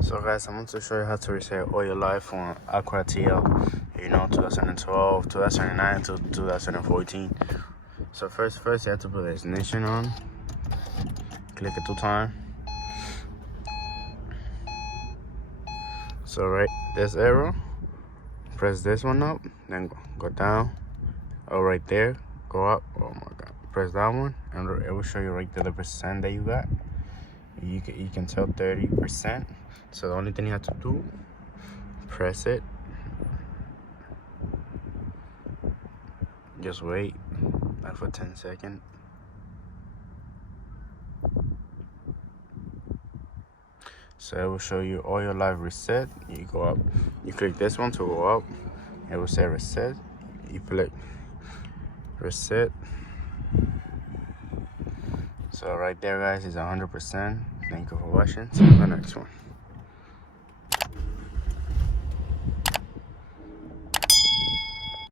So guys, I'm going to show you how to reset all your life on Acura TL, 2012, 2009 to 2014. So first you have to put the ignition on. Click it 2 times. So right this arrow, press this one up, then go down, or right there, go up. Oh my god, press that one, and it will show you right there the percent that you got. You can tell 30%. So the only thing you have to do, press it, just wait like for 10 seconds. So it will show you all your live reset. You go up, you click this one to go up, it will say reset. You click reset. So right there guys is 100%. Thank you for watching. See you in the next one.